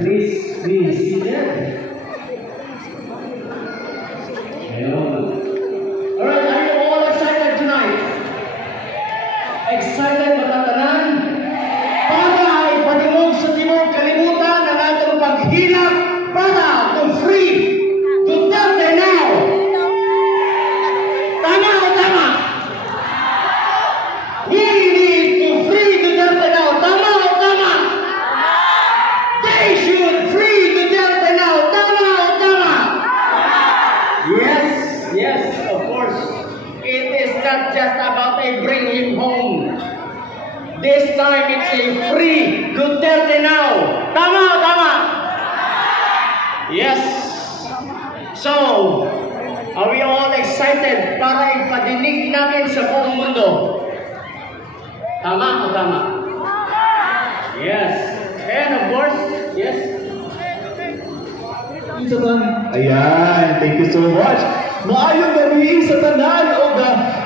Please be seated. Alright, are you all excited tonight? Excited matatanan? Para ipatingog sa timog kalimutan ang atong paghilak para to free Duterte now! Tama o tama? We need to free Duterte now. Tama o tama? They should free Duterte now. Tama o tama? Yes, of course. It is not just about a bring him home. This time it's a free Duterte now. Tama o tama? Yes. So, are we all excited para ipadinig namin sa buong mundo? Tama o tama? Yes. And of course, yes. Ayan, thank you so much. Maayong gabi sa tanan o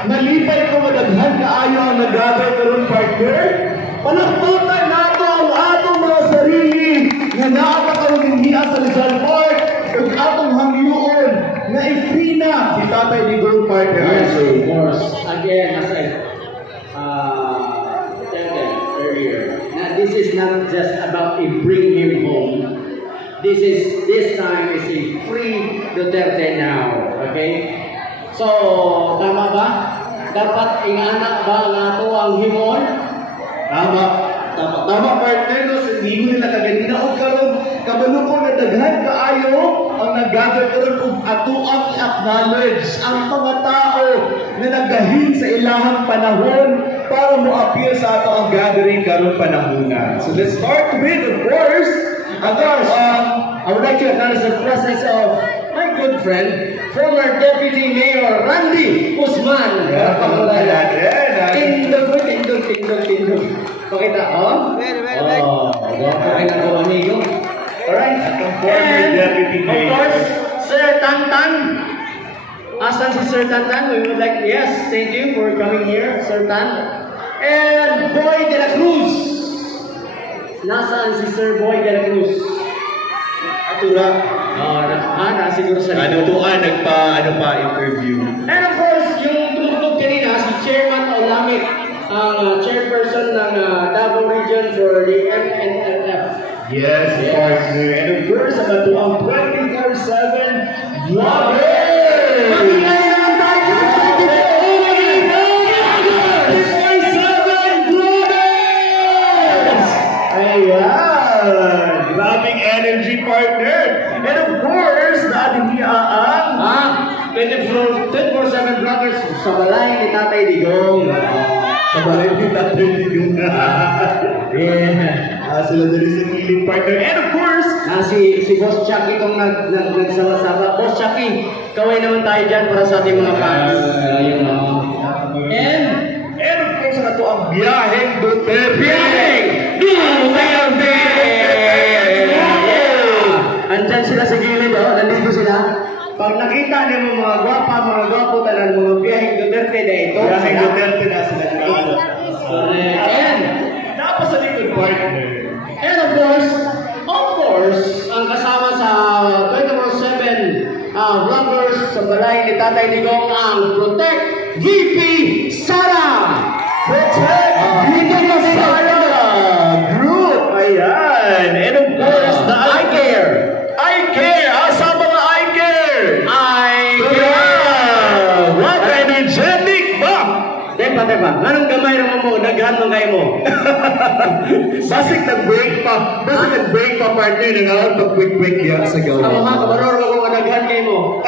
nalipay ko madaghan kaayo ang nag-gather karon partner. Palakpakan nato ang atong mga sarili nga naapakaroon niya sa Rizal Park ug atong hangyoon na i-free na si Tatay Digong partner. Yes, of course. Again, as I said earlier, this is not just about a bring him home. This time is a free Duterte now. Okay? So, tama ba? Dapat ingana ba ang ato ang himon? Tama partner, no? Sa hindi nila kaganina o karon kabalo ko na daghan kaayo ang nag-gather karon ug ato ang i-acknowledge ang mga tao na nagahin sa ilahang panahon para mo-appear sa ato ang gathering karon panahonan. So let's start with, of course, I would like to acknowledge the presence of my good friend, former Deputy Mayor Randy Guzman. Tindog. Pakita, oh? Pakita ko, amigo. Alright. And, of course, Sir Tantan. Asan si Sir Tantan? We would like, yes, thank you for coming here, Sir Tan. And Boy de la Cruz. Nasaan si Sir Boy de la Cruz? Atura. Siguro sa interview. And of course, yung tumutog kanina, si Chairman Olamit, ang chairperson ng Davao Region for the MNLF. Yes, partner. And of course, ang ato ang 24/7 vlogger! Magigay naman tayo! 24/7 vloggers! Ayan! Grabing energy, partner! And of course, natin niya ang 24/7 vloggers sa balay ni Tatay Digong. sa balay ni Tatay Digong. Sila dali sa killing, partner. And of course, si Boss Chucky kung nagsama-sama. Boss Chucky, kaway naman tayo dyan para sa ating mga fans. And of course, ito ang Biyaheng Duterte! Andyan sila sa gilid, nandito sila. Pag nakita niyo mga gwapo tanan mga Biyaheng Duterte na ito. Biyaheng Duterte na sila. And Tapos sa likod, partner. And of course, ang kasama sa 24/7 vloggers sa balay ni Tatay Digong ang Protect VP Sara! Protect VP Sara Group! Ayan! And of course, the I Care! I Care! Asa mga I Care! I care! What energetic ba? Tepa. Anong gamay naman mo? Naghan mo kayo mo. Basig nag-break pa, partner, nangawag pag-quick yan sa gawa. Ang mga kabaror ko kung naghan kayo mo.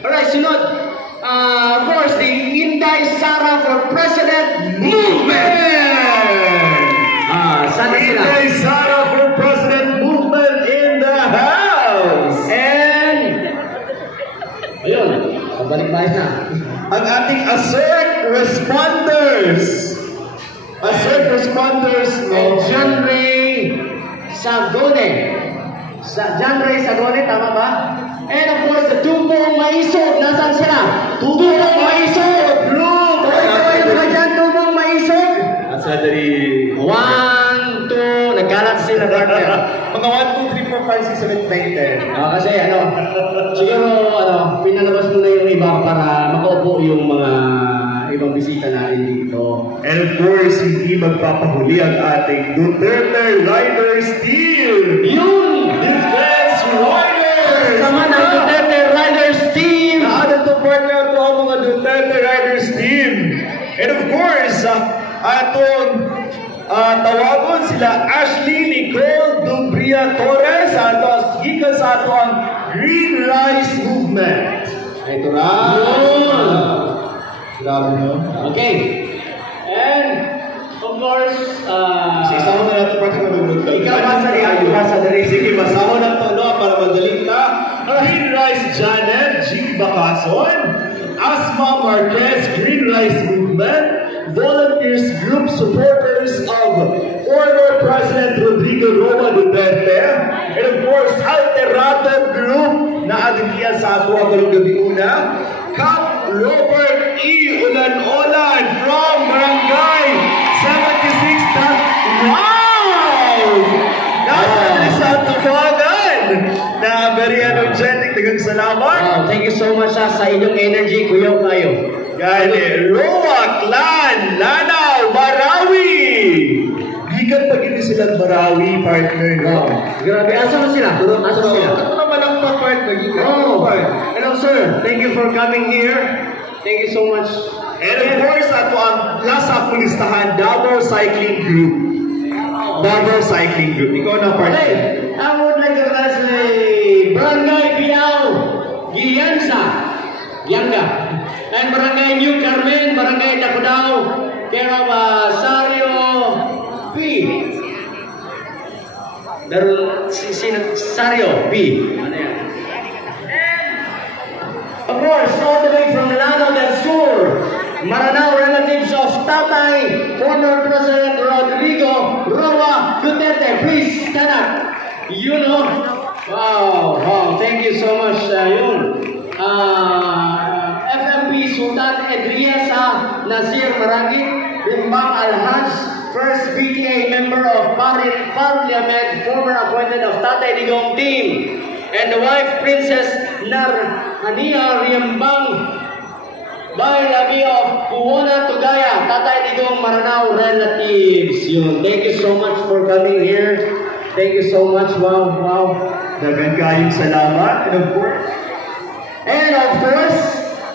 Alright, sunod. Of course, the Inday Sara for President Movement! Sana sila. Inday Sara for President Movement in the house! And, ayun, pabalik tayo na. Ang ating Assert Responders! Assert Responders And John Ray Sagone. John Ray Sagone, tama ba? And of course, the Tumbong Maisog. Nasaan sila? Tumbong Maisog! Group! Kaway mga dyan, Tumbong Maisog. Asa dari 1, 2, nagkalat sila partner. sa 20. Kasi siguro pinalabas mo na yung iba para makaupo yung mga ibang bisita natin dito. And of course, hindi magpapahuli ang ating Duterte Riders Team! Yun! Defense Riders! Sama ng Duterte Riders Team! Naano to partner to ang mga Duterte Riders Team! And of course, tawagon sila Ashley Nicole Dubria Torres gikan sa ato ang Green Rice Movement. Ito na! Grabe no? Okay. And, of course, Isa-isaho na natin para madulog. ikaw sa dali. Sige, masaho na ito para madaling ta. Green Rice Janet G. Bakason, Asma Marquez Green Rice Movement, volunteers group supporters of former President Rodrigo Roa Duterte, and of course, Alterato Group na adikya sa ato ang gabi una, Cap Robert E. Ulan-Olan from Barangay 76. Wow! Nasa isang tawagan na very energetic. Dagang salamat. Wow, thank you so much sa inyong energy, kuyaw kayo. Gani, Roa Clan, Lanao, Marawi! Gikan pa gini silang Marawi, partner. Wow. Grabe, asa na sila? Asa na sila? Ito naman ang partner. Gikan. Hello sir, thank you for coming here. Thank you so much. And of course, ato ang Plaza Pulistahan Davao Cycling Group. Davao Cycling Group. Ikaw na partner. Hey, I would like to ask Barangay Piao, Gianga, and Barangay New Carmen, Barangay Tacodao, care of Sario P. Sario P. Ano yan? Of course, all the way from Lanao del Sur, Maranao relatives of Tatay, former President Rodrigo Roa Duterte. Please stand up. You know, wow, thank you so much. FMP Sultan Edriesa Nasir Maragi, Bimbang Alhaj, first PTA member of Parliament, former appointed of Tatay Digong team, and the wife Princess Hania Riambang by Lagi of Puwona Tugaya, Tatay Digong Maranao relatives. Thank you so much for coming here. Thank you so much. Wow. Dagan kayong salamat. And of course,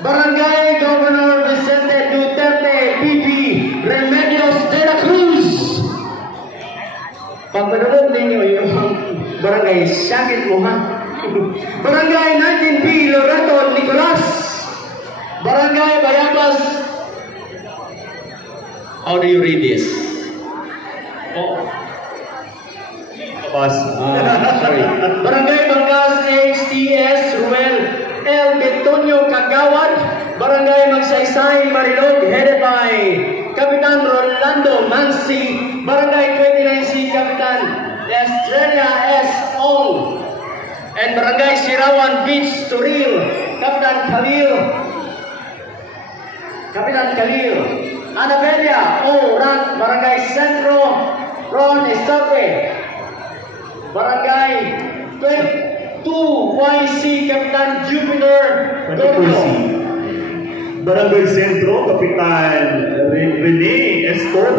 Barangay Governor Vicente Duterte PP Remedios de la Cruz. Pag manonood ninyo yung barangay, sakit mo ha. Barangay 19B Loreto Nicolas. Barangay Bayabas. How do you read this? Sorry. Barangay Bangas HTS Ruel El Betonio Kagawad. Barangay Magsaysay Marilog headed by Kapitan Rolando Mansi. Barangay 29C Kapitan Estrella S. Ong. And Barangay Sirawan Beach Turil Kapitan Khalil. Anabella O. Ran Barangay Centro Ron Estable. Barangay 22YC Kapitan Jupiter Gordo. Barangay Centro, Kapitan Rene Estor.